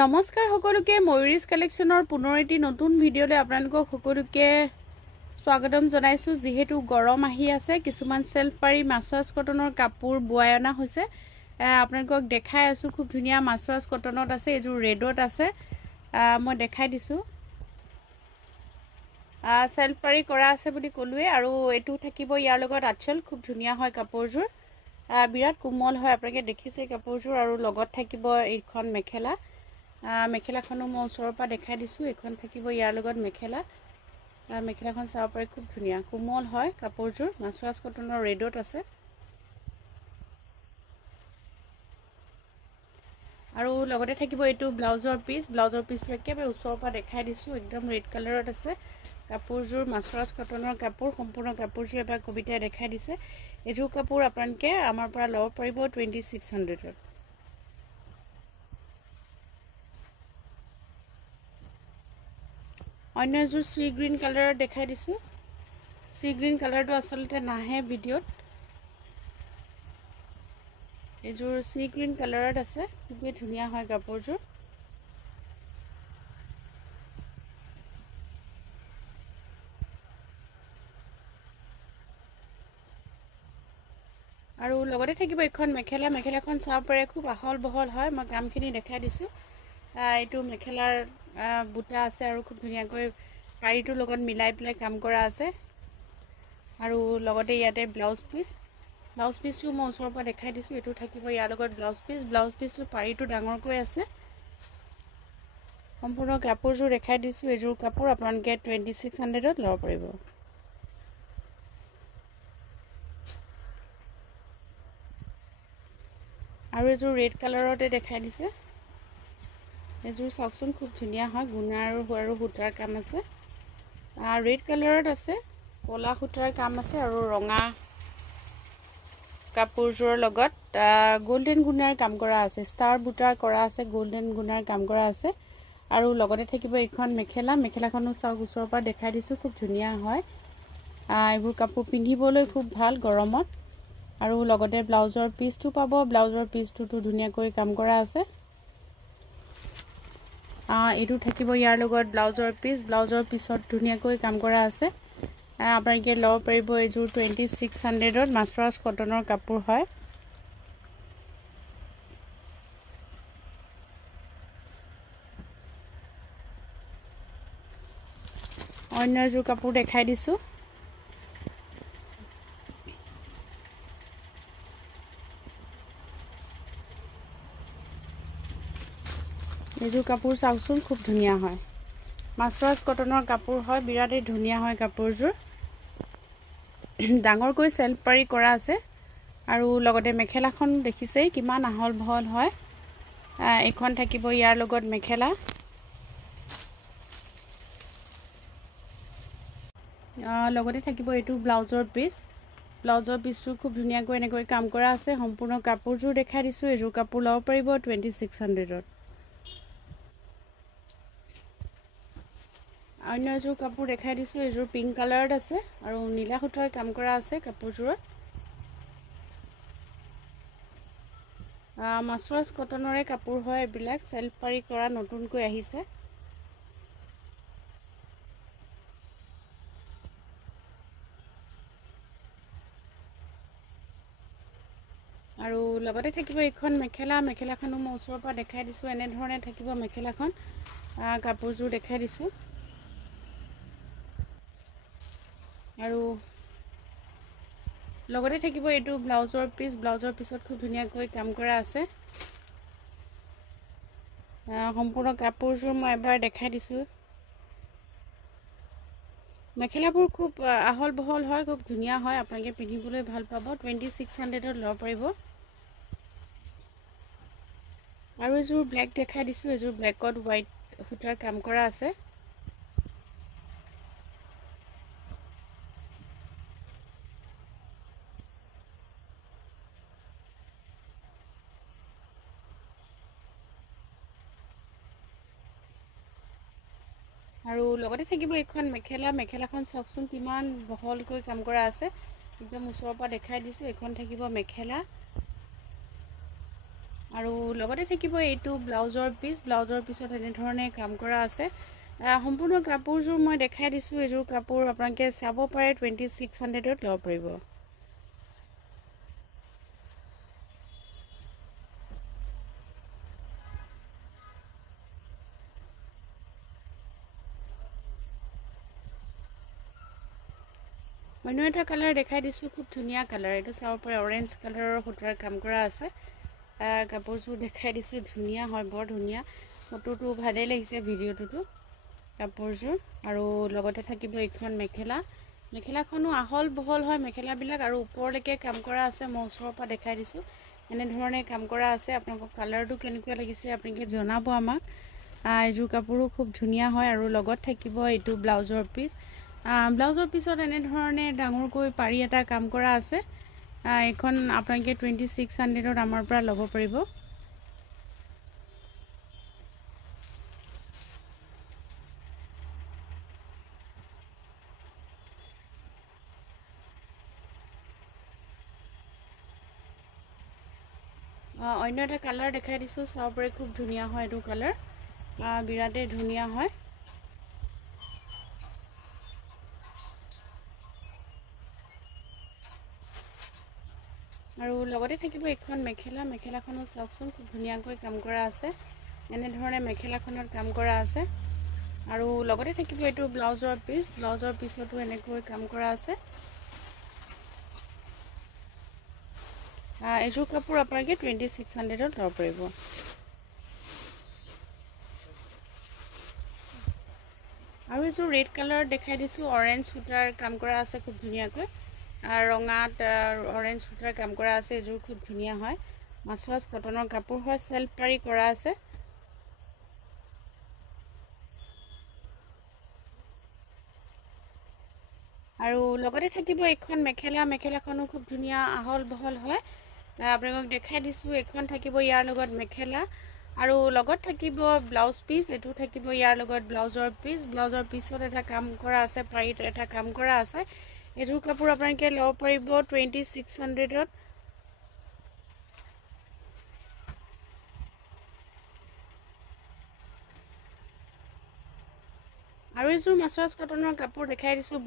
নমস্কাৰ সকলোকে ময়ূৰীজ কালেকশ্যনৰ পুনৰ এটি নতুন ভিডিঅ'লৈ আপোনালোকক সকলোকে স্বাগতম জনাইছো যেহেতু গৰম আহি আছে কিছুমান সেলফ পাৰি মাছৰাজ কটনৰ কাপোৰ বুৱাই অনা হৈছে আপোনালোকক দেখাই আছো খুব ধুনিয়া মাছৰাজ কটনত আছে এজোৰ ৰেডত আছে মই দেখাই দিছো সেলফ পাৰি কৰা আছে বুলি কলুৱে আৰু এটু থাকিব ইয়াৰ লগত আচল খুব ধুনিয়া হয় কাপোৰজোৰ বিৰাট কোমল হয় আপোনালোকে দেখিছে কাপোৰজোৰ আৰু লগত থাকিব এইখন মেখেলা মেখেলাখনো মই ওচৰৰ পৰা দেখাই দিছো এখন থাকিব ইয়াৰ লগত মেখেলা মেখেলাখন চাব পাৰে খুব ধুনিয়া কোমল হয় কাপোৰজোৰ মাছৰাজ কটনৰ ৰেডত আছে আৰু লগতে থাকিব এটু ব্লাউজৰ পিছটো একেবাৰে ওচৰৰ পৰা দেখাই দিছো একদম ৰেড কালাৰত আছে কাপোৰজোৰ মাছৰাজ কটনৰ কাপোৰ সম্পূৰ্ণ কাপোৰজোৰ এটা কবিতাই দেখাই দিছে এজোৰ কাপোৰ আপোনালোকে আমাৰ পৰা লব পাৰিব 2600 ত অন্য এজোৰ সি গ্ৰীন কালাৰ দেখাই দিছো সি গ্ৰীন কালাৰটো আসলতে নাহে ভিডিঅ'ত এজোৰ সি গ্ৰীন কালাৰত আছে খুবেই ধুনিয়া হয় কাপোৰজোৰ আৰু লগতে থাকিব এখন মেখেলাখন চাব পাৰে খুব আহল বহল হয় মই কামখিনি দেখাই দিছো এইটো মেখেলাৰ বুটা আছে আৰু খুব ধুনিয়াকৈ পাৰিটো লগত মিলাই পেলাই কাম কৰা আছে আৰু লগতে ইয়াতে ব্লাউজ পিছটো মই ওচৰৰ পৰা দেখাই দিছো এটু থাকিব ইয়াৰ লগত ব্লাউজ পিছটো পাৰিটো ডাঙৰকৈ আছে সম্পূৰ্ণ কাপোৰজোৰ দেখাই দিছো এজোৰ কাপোৰ আপোনালোকে 2600 ত লব পাৰিব আৰু এজোৰ ৰেড কালাৰতে দেখাই দিছে এজোৰ চাওকচোন খুব ধুনিয়া হয় গুণা আৰু হুটাৰ কাম আছে ৰেড কালাৰত আছে কলা হুটাৰ কাম আছে আৰু ৰঙা কাপোৰজোৰৰ লগত গোল্ডেন গুণাৰ কাম কৰা আছে ষ্টাৰ বুটাৰ কৰা আছে গোল্ডেন গুণাৰ কাম কৰা আছে আৰু লগতে থাকিব এখন মেখেলাখনো চাওক ওচৰৰ পৰা দেখাই দিছো খুব ধুনিয়া হয় এইবোৰ কাপোৰ পিন্ধিবলৈ খুব ভাল গৰমত আৰু লগতে ব্লাউজৰ পিছটো পাব ব্লাউজৰ পিছটো ধুনিয়াকৈ কাম কৰা আছে এটু থাকিব ইয়াৰ লগত ব্লাউজৰ পিছত ধুনিয়াকৈ কাম কৰা আছে আপোনালোকে লব পাৰিব এজোৰ 2600 ত মাছৰাজ কটনৰ কাপোৰ হয় অন্য এজোৰ কাপোৰ দেখাই দিছো এজোৰ কাপোৰ চাওকচোন খুব ধুনিয়া হয় মাছৰাজ কটনৰ কাপোৰ হয় বিৰাটেই ধুনিয়া হয় কাপোৰজোৰ ডাঙৰকৈ সেলফ পাৰি কৰা আছে আৰু লগতে মেখেলাখন দেখিছে কিমান আহল বহল হয় এখন থাকিব ইয়াৰ লগত মেখেলা লগতে থাকিব এটু ব্লাউজৰ পিছটো খুব ধুনিয়াকৈ এনেকৈ কাম কৰা আছে সম্পূৰ্ণ কাপোৰজোৰ দেখাই দিছো এজোৰ কাপোৰ লব পাৰিব 2600 ত অন্য এজোৰ কাপোৰ দেখাই দিছো এজোৰ পিংক কালাৰত আছে আৰু নীলা হুটাৰ কাম কৰা আছে কাপোৰজোৰত মাছৰাজ কটনৰে কাপোৰ হয় এবিলাক সেলফ পাৰি কৰা নতুনকৈ আহিছে আৰু লগতে থাকিব এখন মেখেলাখনো মই ওচৰৰ পৰা দেখাই দিছো এনে ধৰণে থাকিব মেখেলাখন কাপোৰজোৰ দেখাই দিছো আৰু লগতে থাকিব এটু ব্লাউজৰ পিছত খুব ধুনিয়াকৈ কাম কৰা আছে সম্পূৰ্ণ কাপোৰজোৰ মই এবাৰ দেখাই দিছো মেখেলাবোৰ খুব আহল বহল হয় খুব ধুনিয়া হয় আপোনালোকে পিন্ধিবলৈ ভাল পাব 2600 ত লব পাৰিব আৰু এজোৰ ব্লেক দেখাই দিছো এজোৰ ব্লেকত হোৱাইট হুটাৰ কাম কৰা আছে আৰু লগতে থাকিব এখন মেখেলাখন চাওকচোন কিমান বহলকৈ কাম কৰা আছে একদম ওচৰৰ পৰা দেখাই দিছো এখন থাকিব মেখেলা আৰু লগতে থাকিব এইটো ব্লাউজৰ পিছত এনেধৰণে কাম কৰা আছে সম্পূৰ্ণ কাপোৰযোৰ মই দেখাই দিছোঁ এইযোৰ কাপোৰ আপোনালোকে চাব পাৰে 2600ত ল'ব পাৰিব অন্য এটা কালাৰ দেখাই দিছোঁ খুব ধুনীয়া কালাৰ এইটো চাব পাৰে অৰেঞ্জ কালাৰৰ সূতাৰ কাম কৰা আছে কাপোৰযোৰ দেখাই দিছোঁ ধুনীয়া হয় বৰ ধুনীয়া ফটোটো ভালেই লাগিছে ভিডিঅ'টোতো কাপোৰযোৰ আৰু লগতে থাকিব এইখন মেখেলাখনো আহল বহল হয় মেখেলাবিলাক আৰু ওপৰলৈকে কাম কৰা আছে মই ওচৰৰ পৰা দেখাই দিছোঁ এনেধৰণে কাম কৰা আছে আপোনালোকক কালাৰটো কেনেকুৱা লাগিছে আপোনালোকে জনাব আমাক এইযোৰ কাপোৰো খুব ধুনীয়া হয় আৰু লগত থাকিব এইটো ব্লাউজৰ পিছত এনেধৰণে ডাঙৰকৈ পাৰি এটা কাম কৰা আছে এইখন আপোনালোকে 2600ত আমাৰ পৰা ল'ব পাৰিব অন্য এটা কালাৰ দেখাই দিছোঁ চাব পাৰে খুব ধুনীয়া হয় এইটো কালাৰ বিৰাটেই ধুনীয়া হয় আৰু লগতে থাকিব এইখন মেখেলাখনো চাওকচোন খুব ধুনীয়াকৈ কাম কৰা আছে এনেধৰণে মেখেলাখনত কাম কৰা আছে আৰু লগতে থাকিব এইটো ব্লাউজৰ পিছতো এনেকৈ কাম কৰা আছে এইযোৰ কাপোৰ আপোনালোকে 2600ত ল'ব পাৰিব আৰু এইযোৰ ৰেড কালাৰ দেখাই দিছোঁ অৰেঞ্জ সূতাৰ কাম কৰা আছে খুব ধুনীয়াকৈ ৰঙাত অৰেঞ্জ সূতাৰ কাম কৰা আছে এইযোৰ খুব ধুনীয়া হয় মাছৰাজ কটনৰ কাপোৰ হয় সেল্ফ পাৰি কৰা আছে আৰু লগতে থাকিব এইখন মেখেলাখনো খুব ধুনীয়া আহল বহল হয় আপোনালোকক দেখাই দিছোঁ এইখন থাকিব ইয়াৰ লগত মেখেলা আৰু লগত থাকিব ব্লাউজ পিচ এইটো থাকিব ইয়াৰ লগত ব্লাউজৰ পিছত এটা কাম কৰা আছে পাৰিত এটা কাম কৰা আছে এইযোৰ কাপোৰ আপোনালোকে ল'ব পাৰিব 2600ত আৰু এইযোৰ মাছৰাজ কটনৰ কাপোৰ দেখাই দিছোঁ